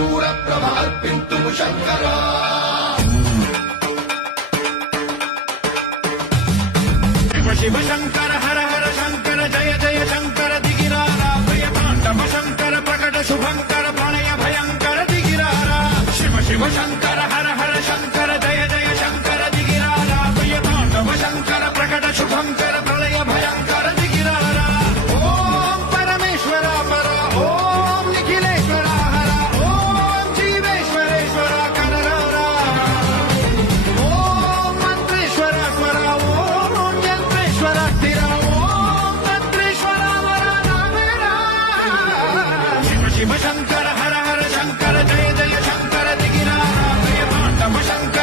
కర్పూర ప్రభార్పింతుము శంకరా శివ శంకర హర హర శంకర జయ జయ శంకర దిగిరారా ప్రియ తాండవ శంకర ప్రకట శుభంకర ప్రణయ భయంకర దిగిరారా శివ శివ శంకర